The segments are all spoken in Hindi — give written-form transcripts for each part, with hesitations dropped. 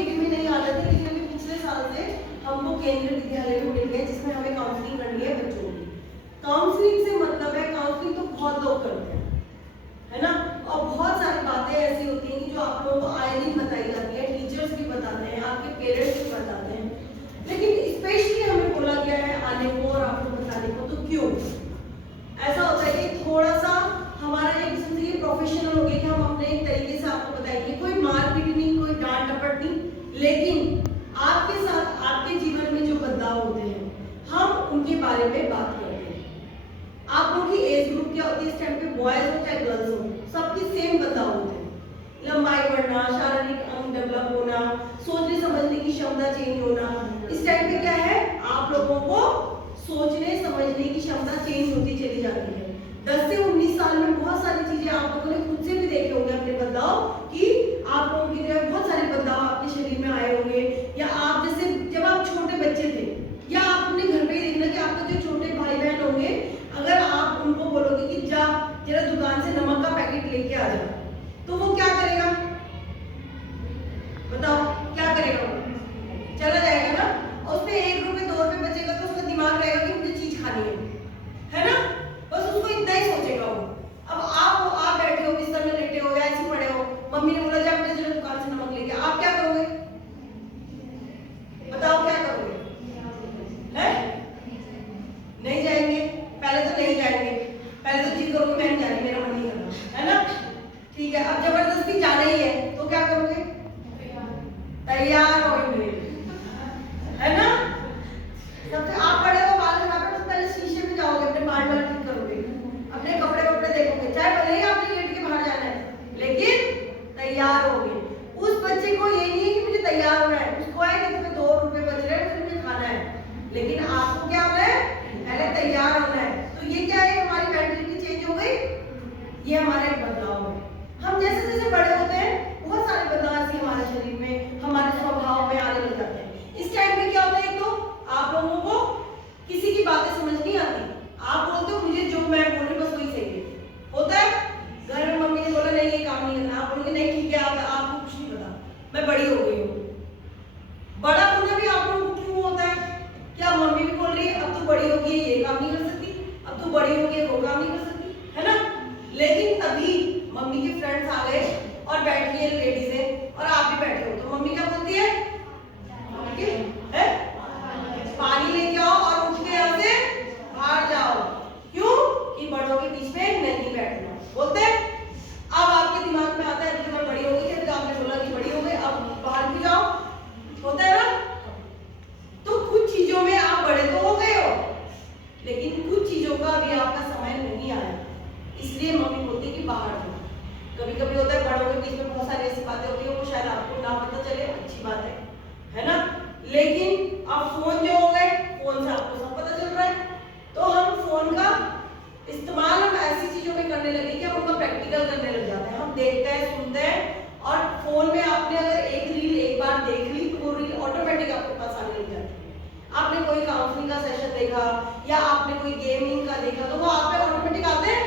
लीग में नहीं आते थे, लेकिन अभी पिछले साल से हमको केंद्रीय विद्यालय में मिल गए, जिसमें हमें काउंसलिंग करनी है बच्चों की। काउंसलिंग से मतलब है, काउंसलिंग तो बहुत लोग करते हैं, है ना, और बहुत सारी बातें ऐसी होती हैं कि जो आप लोगों को आए दिन बताई जाती है, टीचर्स भी बताते हैं, आपके पेरेंट्स भी बताते हैं, लेकिन स्पेशली हमें बोला गया है आने को और आपको बताने को। तो क्यों ऐसा होता है कि थोड़ा सा हमारा एक किस्म से ये प्रोफेशनल हो गया कि हम अपने एक तरीके से आपको बताएंगे, कोई मारपीट नहीं, कोई डांट डपट नहीं, लेकिन आपके साथ आपके जीवन में जो बदलाव होते हैं हम उनके बारे में बात करते हैं। आप लोगों की एज ग्रुप क्या होती है इस टाइम पे, बॉयज हो चाहे गर्ल्स हो, सबकी सेम बदलाव होते हैं। लंबाई बढ़ना, शारीरिक अंग डेवलप होना, सोचने समझने की क्षमता चेंज होना। इस टाइम पे क्या है, आप लोगों को सोचने समझने की क्षमता चेंज होती चली जाती है। 10 से 19 साल में बहुत सारी चीजें आप लोगों ने खुद से भी देखे होंगे अपने बदलाव, कि आप लोगों की तरह बहुत सारे बदलाव आपके शरीर में आए होंगे, या आप जैसे जब आप छोटे बच्चे थे, या आप अपने घर पे ही देखना कि आपके जो छोटे भाई बहन होंगे, अगर आप उनको बोलोगे कि जा जरा दुकान से नमक का पैकेट लेके आ जा, तो वो क्या करेगा, बताओ क्या करेगा, वो चला जाएगा ना, और उसमें 1 रुपए 2 रुपए बचेगा तो उसका दिमाग रहेगा कि मुझे चीज खानी है ना, बस उसको इतना ही सोचेगा वो। अब आप बैठे हो, बिस्तर में लेटे हो या ऐसे पड़े हो, मम्मी ने बोला जा बेटा जरा दुकान से नमक लेके, आप क्या करोगे, बताओ क्या करोगे, है नहीं जाएंगे, पहले तो नहीं जाएंगे, पहले तो जिद करोगे मैं नहीं जा रही, मेरा मन नहीं करना, है ना, ठीक है। अब जबरदस्ती जाना ही है तो क्या करोगे, तैयार होंगे, है ना, सबसे आप बड़े हो, बाल कटाते तो पहले शीशे में जाओगे, अपने बाल ठीक करोगे, अपने कपड़े देखोगे, चाहे भले ही आपने लेट के बाहर जाना है, लेकिन तैयार होगे। उस बच्चे को ये नहीं है कि मुझे तैयार होना है, उसको है कि तुम्हें 2 रुपए बच रहे हैं, मुझे खाना है, लेकिन आपको क्या होना है, पहले तैयार होना है। तो ये क्या है, हमारी मेंटालिटी चेंज हो गई, ये हमारा एक बदलाव है। हम जैसे जैसे बड़े होते हैं बहुत सारे बदलाव ऐसे हमारे शरीर में, हमारे स्वभाव में आने लग जाते हैं। इस टाइम में क्या होता है, तो आप लोगों को किसी की बातें समझ नहीं आती, आप बोलते हो मुझे जो मैं बोल रही बस वही सही है, होता है। घर में मम्मी ने बोला नहीं ये काम नहीं करना, आप बोलोगे नहीं ठीक है, आपको कुछ नहीं पता, मैं बड़ी हो गई हूँ। बड़ा होना भी आप लोगों को क्यों होता है, क्या मम्मी भी बोल रही है अब तू बड़ी हो गई ये काम नहीं कर सकती, अब तू बड़ी हो गई वो काम नहीं कर सकती, है ना, लेकिन तभी मम्मी के फ्रेंड्स आ गए और बैठ गई लेडीज है और आप भी बैठे हो, तो मम्मी क्या बोलती है, पानी लेके आओ और उठ के यहाँ से बाहर जाओ, क्यों कि बड़ों के बीच में नहीं बैठना, बोलते हैं। अब आपके दिमाग में आता है कि मैं बड़ी हो गई, तो आपने बोला कि बड़ी हो गई अब बाहर क्यों जाओ, होता है ना। तो कुछ चीजों में आप बड़े तो हो गए हो, लेकिन कुछ चीजों का अभी आपका समय नहीं आया, इसलिए मम्मी बोलती है कि बाहर जाओ। कभी कभी होता है बड़ों के बीच में बहुत सारी ऐसी बातें होती है वो शायद आपको ना पता चले, अच्छी बात है ना, लेकिन अब फोन जो हो गए, फोन से आपको सब पता चल रहा है, तो हम फोन का इस्तेमाल हम ऐसी चीजों में करने लगे कि हम उनका प्रैक्टिकल करने लग जाते हैं। हम देखते हैं, सुनते हैं, और फोन में आपने अगर एक रील एक बार देख ली तो वो रील ऑटोमेटिक आपके पास आने लग जाती है। आपने कोई काउंसलिंग का सेशन देखा या आपने कोई गेमिंग का देखा तो वो आप पे ऑटोमेटिक आते हैं।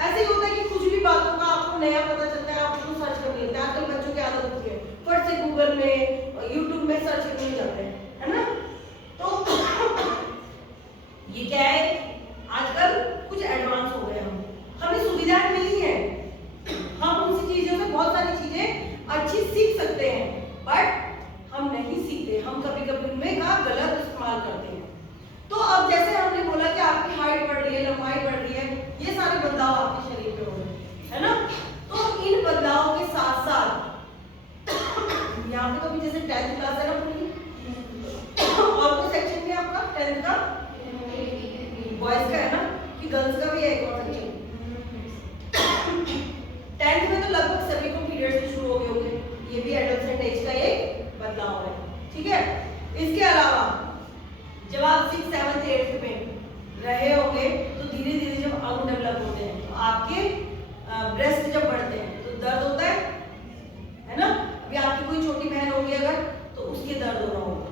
ऐसे ही होता है कि कुछ भी बातों का आपको नया पता चलता है, आप उसको सर्च कर लेते हैं। आजकल बच्चों की आदत होती है फट से गूगल में यूट्यूब में सर्च करने जाते हैं, है ना। तो ये क्या है, आजकल कुछ एडवांस हो गए, हमें सुविधाएं मिली है, हम उनसी चीजों से बहुत सारी चीजें अच्छी सीख सकते हैं, बट हम नहीं सीखते, हम कभी कभी उनमें का गलत इस्तेमाल करते हैं। तो अब जैसे हमने बोला कि आपकी हाइट बढ़ रही है, लंबाई बढ़ रही है, ये सारे बदलाव आपके शरीर पे हो रहे हैं, है ना। तो इन बदलावों के साथ साथ यहाँ पे तो भी जैसे 10th क्लास है ना पूरी, और कोई सेक्शन भी आपका 10th का बॉयज का है ना, कि गर्ल्स का भी है एक और सेक्शन। 10th में तो लगभग सभी को पीरियड्स शुरू हो गए होंगे, ये भी एडोलसेंट एज का एक बदलाव है, ठीक है। इसके अलावा जब आप 6th 7th 8th में रहे होंगे तो धीरे धीरे जब अंग डेवलप होते हैं तो आपके ब्रेस्ट जब बढ़ते हैं तो दर्द होता है ना। अभी आपकी कोई छोटी बहन होगी अगर, तो उसके दर्द हो रहा होगा,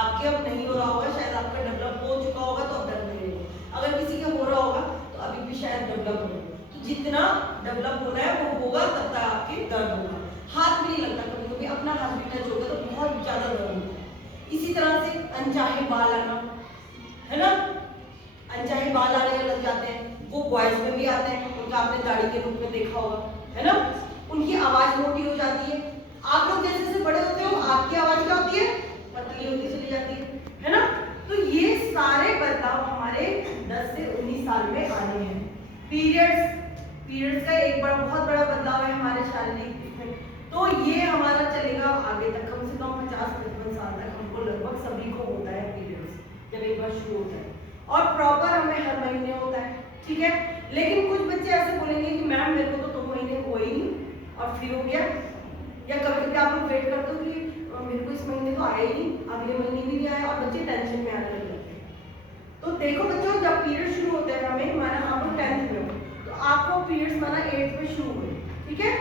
आपके अब नहीं हो रहा होगा, शायद आपका डेवलप हो चुका होगा तो अब दर्द नहीं होगा। अगर किसी के हो रहा होगा तो अभी भी शायद डेवलप होगा, तो जितना डेवलप होना है वो होगा तब तक आपके दर्द होगा। हाथ भी नहीं लगता, कभी कभी अपना पास भी टच होगा तो बहुत ज्यादा दर्द होता है। इसी तरह से अनचाहे बाल आना, है ना, अनचाहे बाल आने लग जाते हैं, वो बॉयज में भी आते हैं, उनका आपने दाढ़ी के रूप में देखा होगा, है ना। उनकी आवाज मोटी हो जाती है। आप लोग जैसे जैसे बड़े होते हो आपकी आवाज क्या होती है, पतली होती चली जाती है ना। तो ये सारे बदलाव हमारे 10 से 19 साल में आने हैं। पीरियड्स का एक बहुत बड़ा बदलाव है हमारे शारीरिक में, तो ये हमारा चलेगा आगे तक, कम से कम 50-55 साल तक हमको लगभग सभी को होता है पीरियड्स, जब एक बार शुरू होता है। और प्रॉपर हमें हर महीने होता है, ठीक है। लेकिन कुछ बच्चे ऐसे बोलेंगे कि मैम मेरे को तो 2 महीने हुए ही नहीं और फ्री हो गया, या कभी कभी आप लोग वेट करते हो कि मेरे को इस महीने तो आया ही नहीं, अगले महीने भी नहीं आया, और बच्चे टेंशन में आने लग जाते हैं। तो देखो बच्चों, जब पीरियड शुरू होते हैं हमें, माना आप लोग 10th में हो तो आपको पीरियड्स माना 8th में शुरू हुए, ठीक है।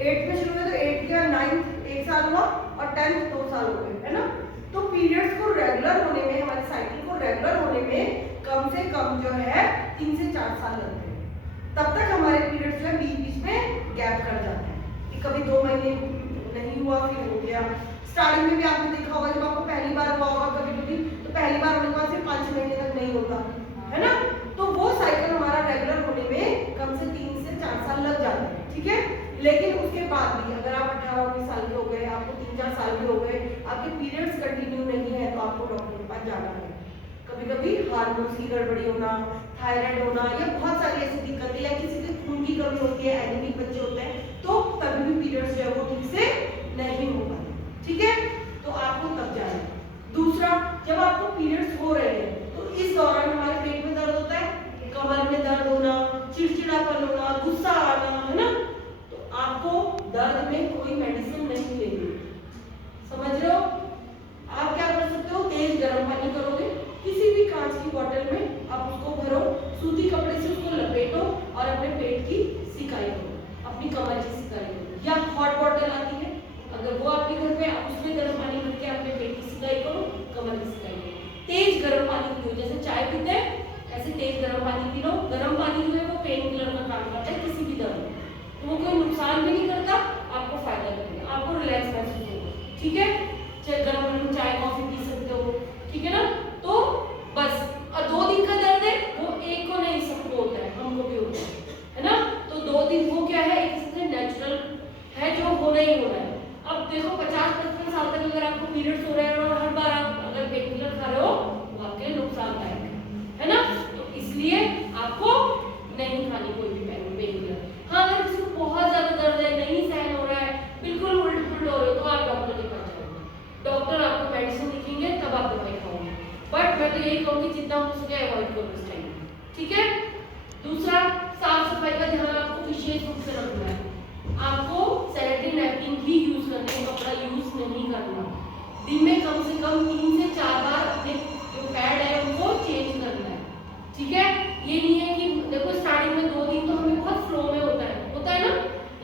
8th में शुरू हुए तो 8th का 9th 1 साल हुआ और 10th 2 साल हो गए, है ना। तो पीरियड्स को रेगुलर होने में, हमारे साइकिल को रेगुलर होने में कम से कम जो है 3 से 4 साल लगते हैं। तब तक हमारे पीरियड्स जो है बीच बीच में गैप कर जाते हैं कि कभी 2 महीने नहीं हुआ फिर हो गया। स्टार्टिंग में भी आपने देखा होगा, जब आपको पहली बार हुआ होगा कभी कभी, तो पहली बार होने के बाद फिर 5 महीने तक नहीं होता, है ना। तो वो साइकिल हमारा रेगुलर होने में कम से 3 से 4 साल लग जाते हैं, ठीक है। लेकिन उसके बाद भी अगर आप 18-19 साल के हो गए, आपको 3-4 साल के हो गए, आपके पीरियड्स कंटिन्यू नहीं है, तो आपको डॉक्टर के पास जाना है। कभी कभी हार्मोन्स की गड़बड़ी होना, थायराइड होना, या बहुत सारी ऐसी दिक्कतें, या किसी के खून की कमी होती है, एनीमिक बच्चे होते हैं, तो तभी भी पीरियड्स जो है वो ठीक से नहीं हो पाते, ठीक है। तो आपको तब जाना है। दूसरा, जब आपको पीरियड्स हो रहे हैं तो इस दौरान हमारे पेट में दर्द होता है, कमर में दर्द होना, चिड़चिड़ापन होना, गुस्सा आना, है ना। तो आपको दर्द में कोई मेडिसिन नहीं लेनी, समझ रहे हो। आप क्या कर सकते हो, तेज गर्म पानी करोगे, किसी भी कांच की बोतल में आप उसको भरो, सूती कपड़े से उसको लपेटो और अपने पेट की सिकाई करो, अपनी कमर की सिकाई करो। या हॉट बॉटल आती है, अगर वो आपके घर पे, आप उसमें गर्म पानी भर के अपने पेट की सिकाई करो, कमर की सिकाई करो। तेज गर्म पानी पियो, जैसे चाय पीते हैं ऐसे तेज गर्म पानी पी लो। गर्म पानी जो है वो पेन किलर का काम करता है किसी भी दर्द में, तो वो कोई नुकसान भी नहीं करता, आपको फायदा करेगा, आपको रिलैक्स महसूस होगा, ठीक है। चाहे गर्म चाय कॉफी पी सकते हो, ठीक है ना। तो बस, और 2 दिन का दर्द है वो एक को नहीं, सबको होता है, हमको भी होता है ना। तो 2 दिन वो क्या है, एक किसी से नेचुरल है जो होना ही होना है। अब देखो 50-55 साल तक अगर आपको पीरियड्स हो रहे हैं और हर बार आप अगर पेन किलर खा रहे हो तो आपके लिए नुकसानदायक है ना। तो इसलिए आपको नहीं खानी कोई भी पेन किलर। हाँ, अगर किसी को बहुत ज्यादा दर्द है, नहीं सहन हो रहा है, बिल्कुल उल्ट पुल्ट हो रहे हो, तो आप डॉक्टर के पास जाओगे, डॉक्टर आपको मेडिसिन लिखेंगे, तब आप दवाई खाओगे। बट मैं तो यही कहूँगी जितना हो सके अवॉइड करो इस टाइम, ठीक है। दूसरा, साफ सफाई का ध्यान आपको विशेष रूप से रखना है। आपको सैनिटरी नैपकिन ही यूज करना है, कपड़ा यूज नहीं करना। दिन में कम से कम 3 से 4 बार अपने जो पैड है उनको चेंज करना है, ठीक है। ये नहीं है कि देखो स्टार्टिंग में 2 दिन तो हमें बहुत फ्लो में होता है ना,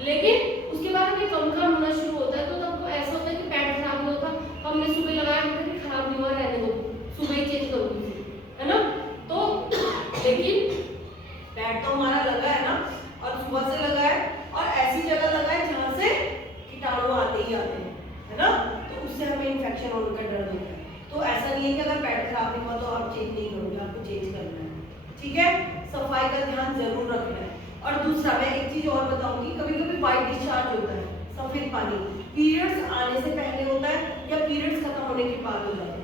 लेकिन उसके बाद हमें कम होना शुरू होता है, तो तब तो ऐसा होता है कि पैड खराब नहीं होता, हमने सुबह लगाया, हमने खराब नहीं हुआ, रहने दो, सुबह ही चेंज करूंगी, है ना। तो लेकिन पैड तो हमारा लगा है ना, और सुबह से लगा है, और ऐसी जगह लगा है जहां से कीटाणु आते ही आते हैं, है ना। तो उससे हमें इन्फेक्शन होने का डर होता है। तो ऐसा नहीं है कि अगर पैड खराब नहीं हुआ तो आप चेंज नहीं करोगे, आपको चेंज करना है, ठीक है। सफाई का ध्यान जरूर रखना है। और दूसरा, मैं एक चीज और बताऊंगी, कभी कभी वाइट डिस्चार्ज होता है, सफेद पानी, पीरियड्स आने से पहले होता है या पीरियड्स खत्म होने के बाद हो जाता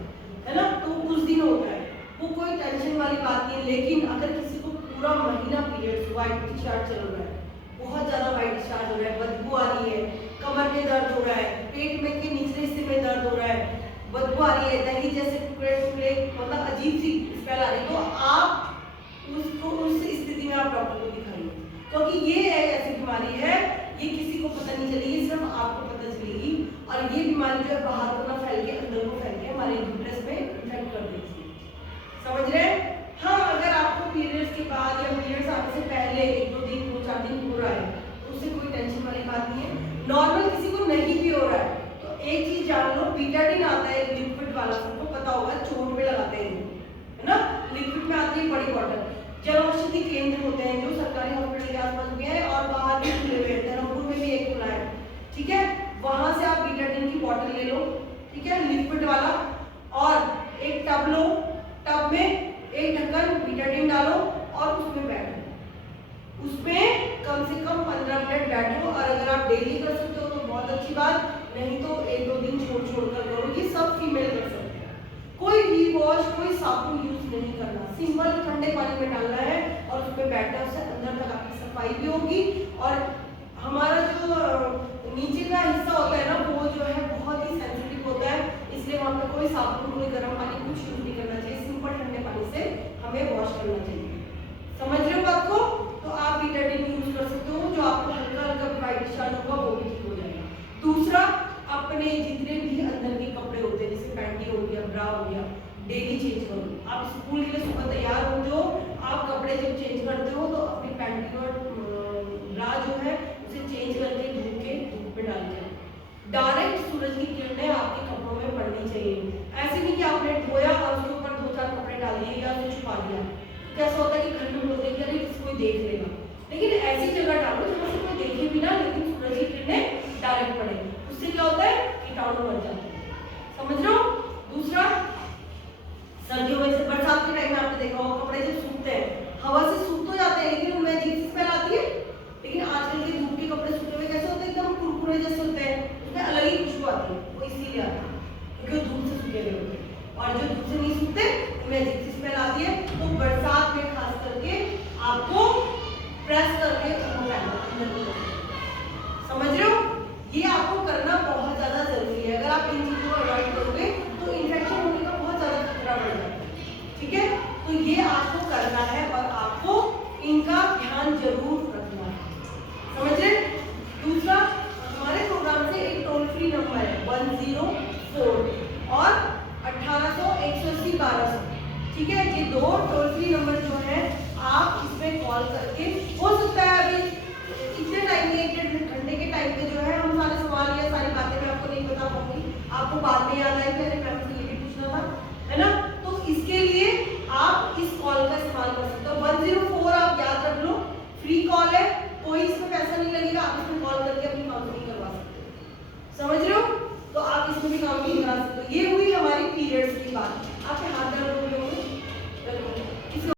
है ना। तो कुछ दिन होता है, वो कोई टेंशन वाली बात नहीं है। लेकिन अगर किसी को पूरा महीना पीरियड्स वाइट डिस्चार्ज चल रहा है, बहुत ज्यादा वाइट डिस्चार्ज हो रहा है, बदबू आ रही है, कमर में दर्द हो रहा है, पेट में के निचले हिस्से में दर्द हो रहा है, बदबू आ रही है, दही जैसे टुकड़े टुकड़े, मतलब अजीब सी स्मेल आ रही है, तो आप उसको उस स्थिति में आप डॉक्टर को दिखाइए, क्योंकि ये एक ऐसी बीमारी है, ये किसी को पता नहीं चलेगी, सिर्फ आपको पता चलेगी। और ये बीमारी जो है बाहर को ना फैल के अंदर को फैल के हमारे यूट्रस में इन्फेक्ट कर देती है, समझ रहे हैं। हाँ, अगर आपको पीरियड्स के बाद या पीरियड्स आने से पहले 1-2 दिन 2-4 दिन हो रहा है तो उससे कोई टेंशन वाली बात नहीं है। नॉर्मल किसी को नहीं भी हो रहा है तो एक चीज जान लो, बीटाडीन आता है लिक्विड वाला, सबको पता होगा, चोट पे लगाते हैं, है ना। लिक्विड में आती है बड़ी बॉटल। जन औषधि केंद्र होते हैं जो सरकारी हॉस्पिटल के आसपास भी है और बाहर भी खुले हुए हैं, धर्मपुर में भी एक खुला है, ठीक है। वहां से आप बीटाडीन की बॉटल लिक्विड वाला, और एक टब लो, टब में एक ढक्कन बीटाडीन डालो और उसमें बैठो, उसमें कम से कम 15 मिनट बैठो। और अगर आप डेली कर सकते हो तो बहुत अच्छी बात, नहीं तो 1-2 दिन छोड़ कर करो। ये सब फीमेल कर सकते हैं। कोई भी वॉश, कोई साबुन यूज नहीं करना, सिंपल ठंडे पानी में डालना है और उसमें बैठना, उससे अंदर तक आपकी सफाई भी होगी। और हमारा जो नीचे का हिस्सा होता है ना, वो जो है बहुत ही सेंसिटिव होता है, इसलिए वहाँ पे कोई साबुन, कोई गर्म पानी कुछ यूज नहीं करना चाहिए। सिंपल ठंडे पानी से हमें वॉश करना चाहिए। समझ रहे हो बात को? तो आप बीटाडीन यूज कर सकते हो, जो आपको हल्का हल्का वाइट निशान होगा वो भी ठीक हो जाएगा। दूसरा, अपने जितने भी अंदर के कपड़े होते हैं, जैसे पैंटी हो गया, ब्रा हो गया, डेली चेंज करो। आप स्कूल के लिए सुबह तैयार होते हो, आप कपड़े जब चेंज करते हो तो अपनी पैंटी और ब्रा जो है उसे चेंज करके धो के धूप में डाल के, डायरेक्ट सूरज की किरणें आपके कपड़ों में पड़नी चाहिए। ऐसे नहीं कि आपने धोया और उसके ऊपर 2-4 कपड़े डाल दिए या उसे छुपा दिया। कैसा होता है कि घर में बोलते हैं कि अरे कोई देख लेगा, लेकिन ऐसी जगह डालो जहाँ से कोई देखे भी ना, लेकिन सूरज की किरणें डायरेक्ट पड़े। उससे क्या होता है, कीटाणु मर जाते हैं। समझ रहे हो? दूसरा, सर्दियों में से बरसात के टाइम में आपने देखा होगा कपड़े जब सूखते हैं, हवा से सूख तो जाते हैं लेकिन उनमें अजीब सी स्मेल आती है। लेकिन आजकल के धूप के कपड़े सूखे हुए कैसे होते हैं, एकदम कुरकुरे जैसे होते हैं, उसमें अलग ही खुशबू आती है। वो इसीलिए आती है क्योंकि वो धूप से सूखे हुए होते हैं, और जो धूप से नहीं सूखते उनमें अजीब सी स्मेल आती है। तो बरसात में खास करके आपको प्रेस करके उनको पहनना। समझ रहे हो? ये आपको करना बहुत ज्यादा जरूरी है। अगर आप इन चीजों को अवॉइड करोगे तो इन्फेक्शन होने का बहुत ज्यादा खतरा बढ़ जाता है। ठीक है, तो ये आपको करना है और आपको इनका ध्यान जरूर रखना है। समझ रहे? दूसरा, हमारे प्रोग्राम से एक टोल फ्री नंबर है 104 और 1800-180-1200। ठीक है, ये 2 टोल फ्री नंबर जो है आप इसमें कॉल करके, हो सकता है अभी इतने टाइम में, 1-1.5 घंटे के टाइम में जो है हम सारे सवाल या सारी बातें मैं आपको नहीं बता पाऊंगी, आपको बाद में याद आएगी, अरे मैम